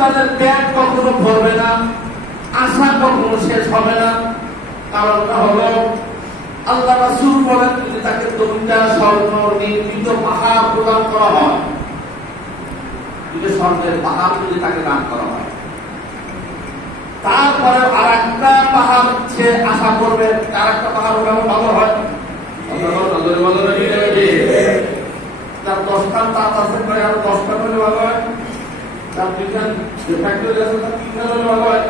তাদের পেট কখনো ভরবে না, আশা কখনো শেষ হবে না। কারণটা হলো আল্লাহ রাসূল বলেন, যদি তাকে 2টা স্বর্ণ নির্মিত পাহাড় প্রদান করা হয়, 2টা স্বর্ণের পাহাড় যদি তাকে দান করা হয়, তারপরে আরেকটা পাহাড় সে আশা করবে, আরেকটা পাহাড় ওখানে ভালো হয়। তার 10টা তাঁত আছে, 10টা হলে ভালো হয়। তার 2টা ফ্যাক্টরি আছে, তার 3টা হলে ভালো হয়।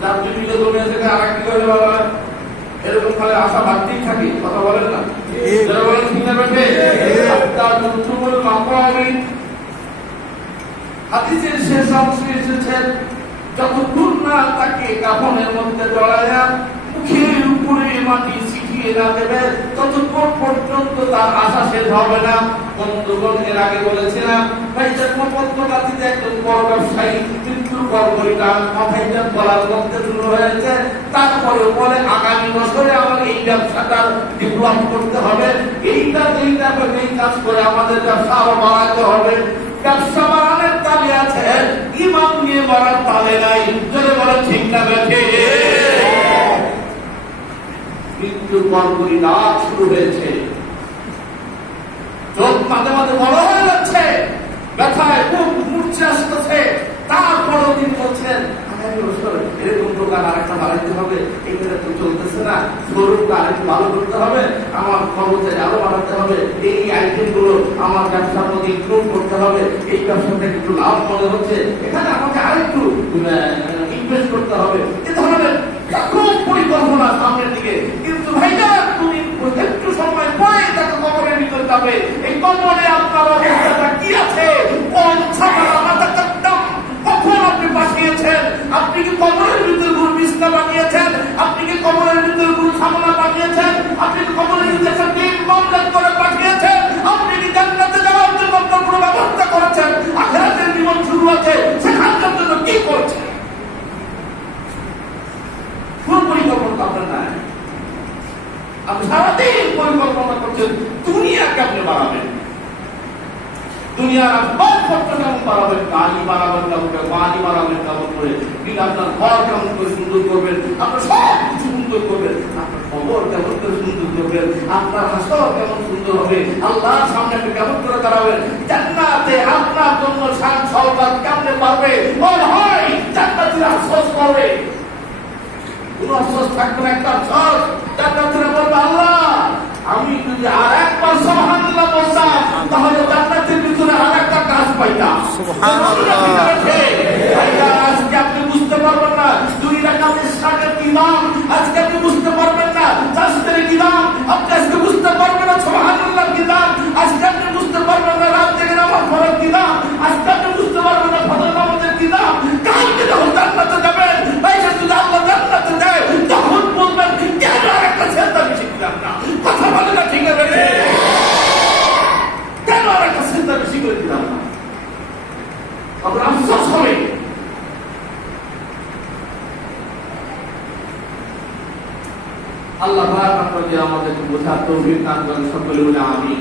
তার 2 বিঘা জমি আছে, আরেক বিঘা হলে ভালো হয়। এরকম ফলে আশা বাড়তেই থাকে। কথা বলেন না? যারা বলেন ঠিক না বেঠে? হাদিসের শেষ অংশে এসেছেন, যতক্ষণ না তাকে কাফনের মধ্যে জড়ায়া মুখের উপরে মাটি ছিটিয়ে না দেবে, ততক্ষণ পর্যন্ত তার আশা শেষ হবে না। বন্ধুগণ, এর আগে বলেছিলাম ভাইজান মোহাম্মদপুরবাসীতে একজন বড় ব্যবসায়ী মৃত্যুর পর ভাইজান বলার মধ্যে শুরু হয়েছে। তারপরে বলে আগামী বছরে আমাকে এই ব্যবসাটা ডেভেলপ করতে হবে, এই কাজ করে আমাদের ব্যবসা আরো বাড়াতে হবে। ব্যবসা বাড়ানোর তালে আছে, ইমান নিয়ে বাড়ার তালে নাই। যদি বলে ঠিক না বেঠে? মৃত্যুর পরপরই রাত শুরু হয়েছে, চোখ মাঝে মাঝে বড় হয়ে যাচ্ছে, ব্যথায় মুখ মূর্ছে আসতেছে। তারপরও তিনি বলছেন আগামী বছর এরকম দোকান আরেকটা বাড়াইতে হবে, এখানে তো চলতেছে না, শোরুমটা আরেকটু ভালো করতে হবে, আমার কর্মচারী আরো বাড়াতে হবে, এই আইটেম গুলো আমার ব্যবসার মধ্যে ইনক্লুড করতে হবে, এই ব্যবসাটা একটু লাভ মনে হচ্ছে, এখানে আমাকে আরেকটু ইনভেস্ট করতে হবে। এ ধরনের খুব পরিকল্পনা সামনের দিকে। কিন্তু ভাইটা তুমি একটু সময় পরে তাকে কবরের ভিতরে যাবে, এই কবরে আপনার অবস্থাটা কি আছে, কোন ছাড়া মাথা কাটতাম, কখন আপনি পাঠিয়েছেন? আপনি কি কবরের ভিতরে গুরু বিছনা বানিয়েছেন? আপনি কি কবরের ভিতরে গুরু সামনা বানিয়েছেন? আপনি কি কবরের ভিতরে একটা টিম কমপ্লেট করে পাঠিয়েছেন? আপনি কি জান্নাতে যাওয়ার জন্য আপনার কোনো ব্যবস্থা করেছেন? আখিরাতের জীবন শুরু আছে, সেখানকার জন্য কি করছেন? কোন পরিকল্পনা আপনার নাই? আপনি সারাদিন পরিকল্পনা করছেন দুনিয়াকে আপনি বাড়াবেন, দুনিয়ার আসবাবপত্র কেমন বাড়াবেন, গাড়ি বাড়াবেন কেমন করে, বাড়ি বাড়াবেন কেমন করে, আপনার ঘর কেমন করে সুন্দর করবেন, আপনার সব কিছু সুন্দর করবেন, আপনার খবর কেমন করে সুন্দর করবেন, আপনার হাসর কেমন সুন্দর হবে, আল্লাহর সামনে আপনি কেমন করে দাঁড়াবেন, জান্নাতে আপনার জন্য শান সওগাত কেমনে পারবে, মনে হয় জান্নাতীরা আফসোস করবে। কোন আফসোস থাকবে না, একটা আফসোস। জান্নাতীরা বলবে আল্লাহ আমি যদি আর একবার সুবহানাল্লাহ বলতাম তাহলে জান্নাতের ভিতরে আর একটা কাজ পাইতাম। আজকে আপনি বুঝতে পারবেন না 2 রাকাতের সালাতের কি দাম, আজকে আপনি বুঝতে পারবেন না চাষের কি দাম, আপনি আজকে বুঝতে পারবেন না সুবহানাল্লাহ কি দাম, আজকে আপনি বুঝতে পারবেন না রাত জেগে নামাজ পড়ার কি দাম, আজকে আপনি বুঝতে পারবেন না ফজর নামাজের কি দাম। কালকে যখন জান্নাতে যাবেন, ভাইয়া যদি আল্লাহ জান্নাতে দেয় তখন বলবেন কেন আর একটা চিন্তা বেশি দিলাম না। কথা বলে না ঠিক আছে, কেন আর একটা চিন্তা বেশি করে দিলাম না, তখন আফসোস হবে। আল্লাহ পাক আপনাকে আমাদেরকে বোঝার তৌফিক দান করেন, সকলে বলে আমিন।